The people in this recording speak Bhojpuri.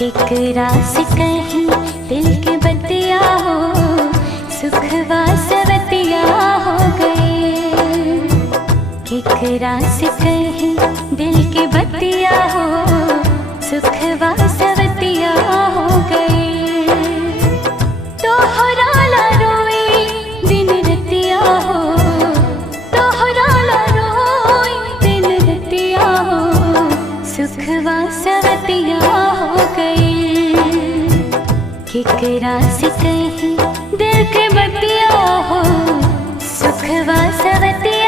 केकरा से कहीं दिल के बतिया हो, सुखवा सवतिया हो गए। केकरा से कहीं दिल के बतिया हो, सुखवा सवतिया हो गए। तोहरा ला रोई दिन रतिया हो, तोहरा ला रोई दिन रतिया हो, सुखवा सवतिया हो गए। केकरा से कहीं दिल के बतिया हो, सुखवा सवतिया